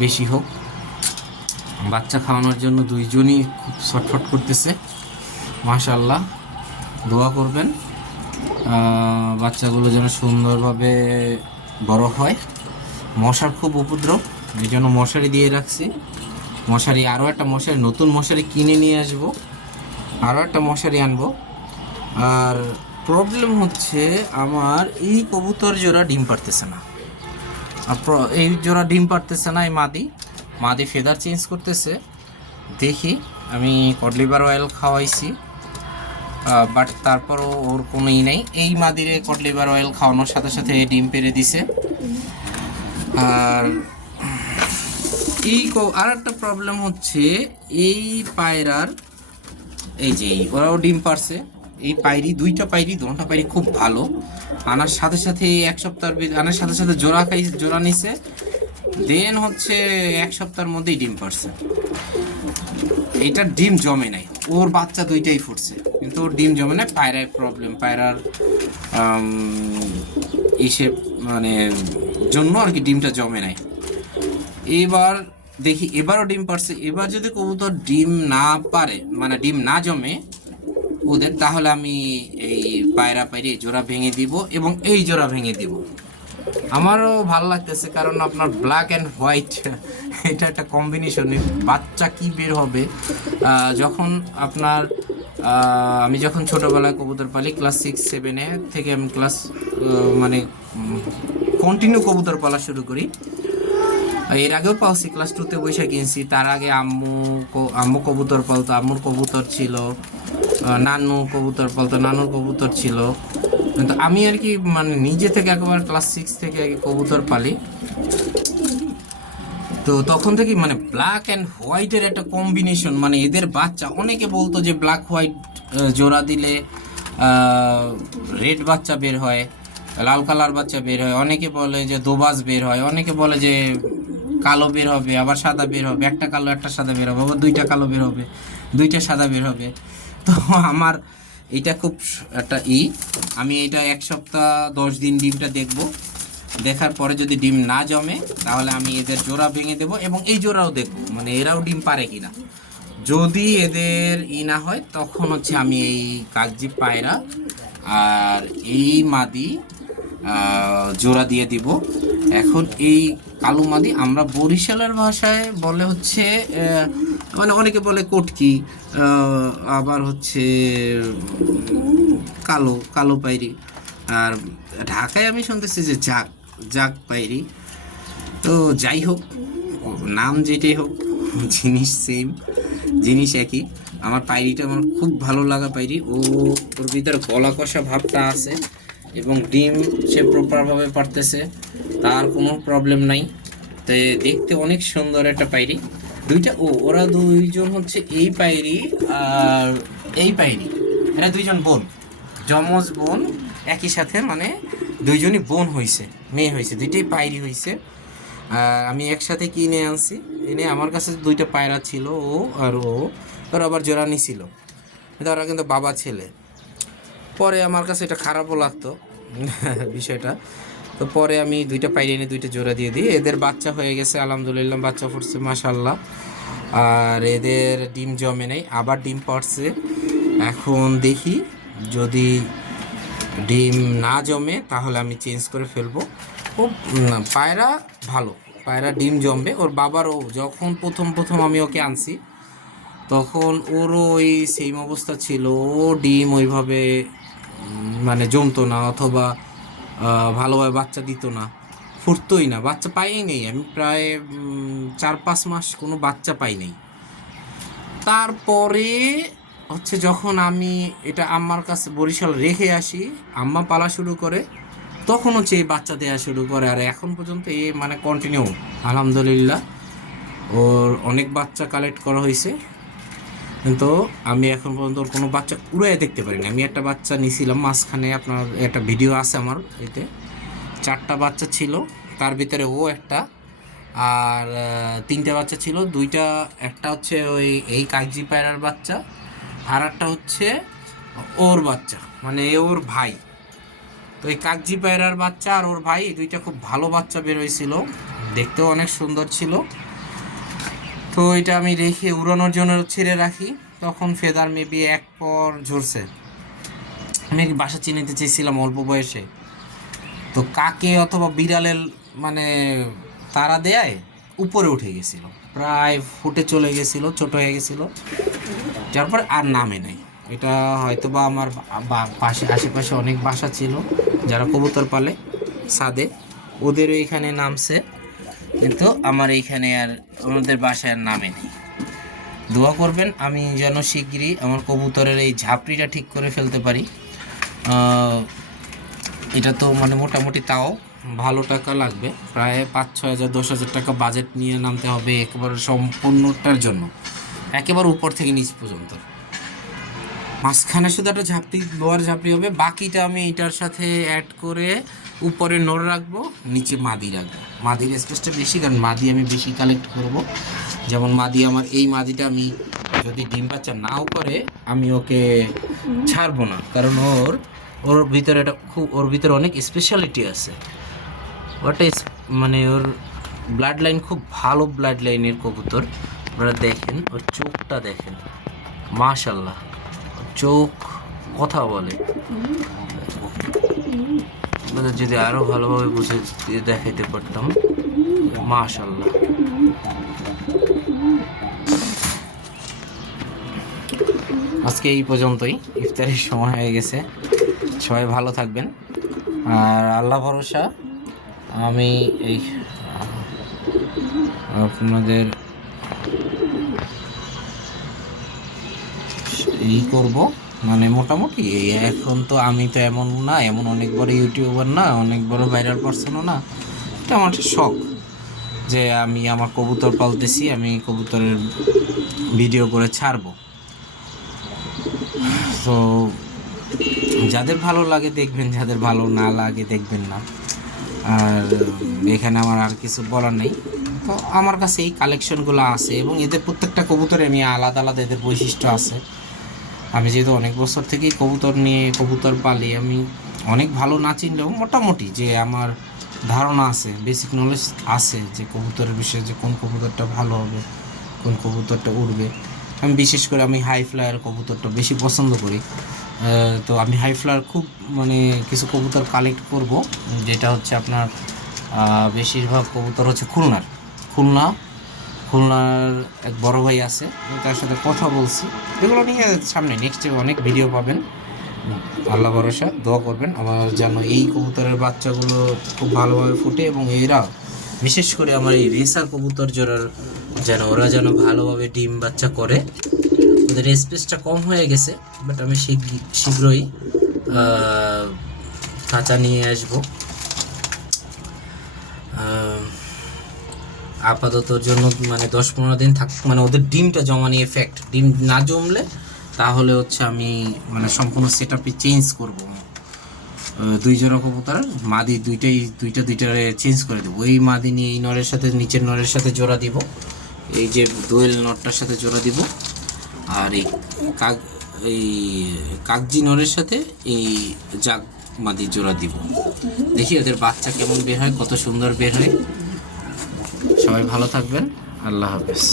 বেশি হোক। বাচ্চা খাওয়ানোর জন্য দুইজনই খুব ছটফট করতেছে। মাশাআল্লাহ, দোয়া করবেন বাচ্চাগুলো যেন সুন্দরভাবে বড় হয়। মশার খুব উপদ্রব, এই জন্য মশারি দিয়ে রাখছি। মশারি, আরও একটা মশারি, নতুন মশারি কিনে নিয়ে আসবো, আরও একটা মশারি আনবো। আর প্রবলেম হচ্ছে আমার এই কবুতর জোড়া ডিম পারতেছে না। এই জোড়া ডিম পারতেছে না। এই মাদি ফেদার চেঞ্জ করতেছে। দেখি, আমি কড লিভার অয়েল খাওয়াইছি, বাট তারপরও ওর কোনো নেই। এই মাদিরে কড লিভার অয়েল খাওয়ানোর সাথে সাথে ডিম পেড়ে দিছে। আর আর একটা প্রবলেম হচ্ছে এই পায়রার, এই যে ওরাও ডিম পারছে। এই দুইটা পায়রি খুব ভালো। আনার সাথে সাথে এক সপ্তাহের আনার সাথে সাথে জোড়া নিছে, দেন হচ্ছে এক সপ্তাহের মধ্যেই ডিম পারছে। এটা ডিম জমে নাই, ওর বাচ্চা দুইটাই ফুটছে কিন্তু ওর ডিম জমে নাই। পায়রায় প্রবলেম, পায়রার ইসে মানে জন্য আর কি ডিমটা জমে নাই। এবার দেখি, এবারও ডিম পারছে। এবার যদি কবুতর ডিম না পারে, মানে ডিম না জমে ওদের, তাহলে আমি এই পায়রি জোড়া ভেঙে দিব এবং এই জোড়া ভেঙে দিব। আমারও ভালো লাগতেছে, কারণ আপনার ব্ল্যাক অ্যান্ড হোয়াইট এটা একটা কম্বিনেশন। বাচ্চা কি বের হবে যখন আপনার আমি যখন ছোটোবেলায় কবুতর পালি, ক্লাস 6-7 থেকে আমি মানে কন্টিনিউ কবুতর পালা শুরু করি। এর আগেও পালছি, ক্লাস 2-তে বৈশা কিনছি। তার আগে আম্মু কবুতর পালতো, আম্মুর কবুতর ছিল। নানু কবুতর পালতো, নানুর কবুতর ছিল। কিন্তু আমি আর কি মানে নিজে থেকে একেবারে ক্লাস 6 থেকে কবুতর পালি। তো তখন থেকে মানে ব্ল্যাক অ্যান্ড হোয়াইটের একটা কম্বিনেশন, মানে এদের বাচ্চা, অনেকে বলতো যে ব্ল্যাক হোয়াইট জোড়া দিলে রেড বাচ্চা বের হয়, লাল কালার বাচ্চা বের হয়, অনেকে বলে যে দোবাজ বের হয়, অনেকে বলে যে কালো বের হবে, আবার সাদা বের হবে, একটা কালো একটা সাদা বের হবে, আবার দুইটা কালো বের হবে, দুইটা সাদা বের হবে। তো আমার এটা খুব একটা আমি এটা 1 সপ্তাহ 10 দিন ডিমটা দেখব। দেখার পরে যদি ডিম না জমে তাহলে আমি এদের জোড়া ভেঙে দেব এবং এই জোড়াও দেখব, মানে এরাও ডিম পারে কিনা। যদি এদের না হয় তখন হচ্ছে আমি এই কাগজি পায়রা আর এই মাদি জোড়া দিয়ে দিব। এখন এই কালো মাদি আমরা বরিশালের ভাষায় বলে হচ্ছে মানে অনেকে বলে কটকি, আবার হচ্ছে কালো কালো পায়রি। আর ঢাকায় আমি শুনতেছি যে জাগ পায়রি। তো যাই হোক, নাম যেটাই হোক, জিনিস সেম, জিনিস একই। আমার পায়রিটা আমার খুব ভালো লাগা পায়রি। ওর ভিতরে গলা কষা ভাবটা আছে এবং ডিম সে প্রপারভাবে পারতেছে, তার কোনো প্রবলেম নাই। তো দেখতে অনেক সুন্দর একটা পায়রি। ওরা দুইজন হচ্ছে এই পায়রি আর এই পায়রি, এরা দুইজন বোন, যমজ বোন একই সাথে, মানে দুইজনই বোন হয়েছে, মেয়ে হয়েছে, দুইটাই পায়রি হয়েছে। আমি একসাথে কিনে আনছি, এনে আমার কাছে দুইটা পায়রা ছিল, ওর আবার জোড়া নিছিল, কিন্তু ওরা কিন্তু বাবা ছেলে। পরে আমার কাছে এটা খারাপও লাগতো বিষয়টা। তো পরে আমি দুইটা পায়রি এনে দুইটা জোড়া দিয়ে দিই। এদের বাচ্চা হয়ে গেছে আলহামদুলিল্লাহ, বাচ্চা ফুটছে মাশাআল্লাহ। আর এদের ডিম জমে নেই, আবার ডিম পাড়ছে। এখন দেখি, যদি ডিম না জমে তাহলে আমি চেঞ্জ করে ফেলবো। ও পায়রা ভালো, পায়রা ডিম জমবে। ওর বাবারও যখন প্রথম আমি ওকে আনছি তখন ওরও ওই সেম অবস্থা ছিল। ও ডিম ওইভাবে মানে জমতো না, অথবা ভালোভাবে বাচ্চা দিত না, ফুটতোই না, বাচ্চা পাইই নেই। আমি প্রায় 4-5 মাস কোনো বাচ্চা পাই নেই। তারপরে হচ্ছে যখন আমি এটা আম্মার কাছে বরিশাল রেখে আসি, আম্মা পালা শুরু করে, তখন হচ্ছে এই বাচ্চা দেওয়া শুরু করে। আর এখন পর্যন্ত এই মানে কন্টিনিউ আলহামদুলিল্লাহ ওর অনেক বাচ্চা কালেক্ট করা হয়েছে। কিন্তু আমি এখন পর্যন্ত ওর কোনো বাচ্চা উড়াই দেখতে পারিনি। আমি একটা বাচ্চা নিয়েছিলাম মাঝখানে, আপনার একটা ভিডিও আছে আমার এতে, 4টা বাচ্চা ছিল, তার ভিতরে ও একটা, আর 3টে বাচ্চা ছিল। একটা হচ্ছে এই কাগজি পায়রার বাচ্চা, আর একটা হচ্ছে ওর বাচ্চা, মানে ওর ভাই। তো এই কাগজি পায়রার বাচ্চা আর ওর ভাই, এই দুইটা খুব ভালো বাচ্চা বের হয়েছিল, দেখতেও অনেক সুন্দর ছিল। তো এটা আমি রেখে উড়ানোর জন্য ছেড়ে রাখি, তখন ফেদার মেবি এক পর ঝরছে। আমি বাসা চিনিতে চেয়েছিলাম অল্প বয়সে, তো কাকে অথবা বিড়ালের মানে তারা দেয় উপরে উঠে গেছিল, প্রায় ফুটে চলে গেছিলো, ছোট হয়ে গেছিলো, যার পরে আর নামে নাই। এটা হয়তো বা আমার পাশে আশেপাশে অনেক বাসা ছিল যারা কবুতর পালে ছাদে, ওদেরও এখানে নামছে, কিন্তু আমার এইখানে আর আমাদের বাসায় আর নামে নেই। দোয়া করবেন আমি যেন শিগগিরই আমার কবুতরের এই ঝাপড়িটা ঠিক করে ফেলতে পারি। এটা তো মানে মোটামুটি তাও ভালো টাকা লাগবে, প্রায় 5-6 হাজার 10 হাজার টাকা বাজেট নিয়ে নামতে হবে একেবারে সম্পূর্ণটার জন্য, একেবারে উপর থেকে নিচ পর্যন্ত। মাঝখানে শুধু একটা ঝাপড়ি, লোয়ার ঝাপড়ি হবে, বাকিটা আমি এটার সাথে অ্যাড করে উপরে নর রাখবো, নিচে মাদি রাখবো। মাদির স্পেসটা বেশি, কারণ মাদি আমি বেশি কালেক্ট করব। যেমন মাদি আমার এই মাদিটা আমি যদি ডিম বাচ্চা নাও করে আমি ওকে ছাড়বো না, কারণ ওর ভিতরে একটা ওর ভিতরে অনেক স্পেশালিটি আছে। ওটা মানে ওর ব্লাড লাইন খুব ভালো ব্লাড লাইনের কবুতর। আপনারা দেখেন ওর চোখটা দেখেন, মাশাল্লাহ, চোখ কথা বলে। যদি আরো ভালোভাবে বুঝে দেখাইতে পারতাম, মাশাল্লাহ। আজকে এই পর্যন্তই, ইফতারের সময় হয়ে গেছে। সবাই ভালো থাকবেন, আর আল্লাহ ভরসা আমি এই আপনাদের করব, মানে মোটামুটি। এখন তো আমি তো এমন না, এমন অনেক বড় ইউটিউবার না, অনেক বড় ভাইরাল পার্সনও না। এটা আমার শখ যে আমি আমার কবুতর পালতেছি, আমি কবুতরের ভিডিও করে ছাড়বো। তো যাদের ভালো লাগে দেখবেন, যাদের ভালো না লাগে দেখবেন না। আর এখানে আমার আর কিছু বলার নেই। তো আমার কাছে এই কালেকশনগুলো আছে, এবং এদের প্রত্যেকটা কবুতরে আমি আলাদা আলাদা এদের বৈশিষ্ট্য আছে। আমি যেহেতু অনেক বছর থেকেই কবুতর নিয়ে কবুতর পালি, আমি অনেক ভালো না চিনলেও মোটামুটি যে আমার ধারণা আছে, বেসিক নলেজ আছে যে কবুতরের বিষয়ে, যে কোন কবুতরটা ভালো হবে, কোন কবুতরটা উড়বে। আমি বিশেষ করে আমি হাই ফ্লায়ার কবুতরটা বেশি পছন্দ করি। তো আমি হাই ফ্লায়ার খুব মানে কিছু কবুতর কালেক্ট করব, যেটা হচ্ছে আপনার বেশিরভাগ কবুতর হচ্ছে খুলনার এক বড় ভাই আছে, তার সাথে কথা বলছি। এগুলো নিয়ে সামনে নেক্সট অনেক ভিডিও পাবেন। আল্লাহ ভরসা, দোয়া করবেন আমার যেন এই কবুতরের বাচ্চাগুলো খুব ভালোভাবে ফুটে, এবং এরা বিশেষ করে আমার এই রেসার কবুতর জোড়ার যেন ওরা যেন ভালোভাবে ডিম বাচ্চা করে। ওদের স্পেসটা কম হয়ে গেছে, বাট আমি শীঘ্রই খাঁচা নিয়ে আসবো। আপাতত জন্য মানে 10-15 দিন থাক, মানে ওদের ডিমটা জমানি এফেক্ট, ডিম না জমলে তাহলে হচ্ছে আমি মানে সম্পূর্ণ সেট আপে চেঞ্জ করবো। 2 জোড়া কবুতর মাদি দুইটারে চেঞ্জ করে দেবো। এই মাদি নিয়ে এই নরের সাথে, নিচের নরের সাথে জোড়া দিব, এই যে দোয়েল নটটার সাথে জোড়া দিব, আর এই কাগজি নরের সাথে এই জাগ মাদি জোড়া দিব। দেখি ওদের বাচ্চা কেমন বের হয়, কত সুন্দর বের হয়। সবাই ভালো থাকবেন, আল্লাহ হাফেজ।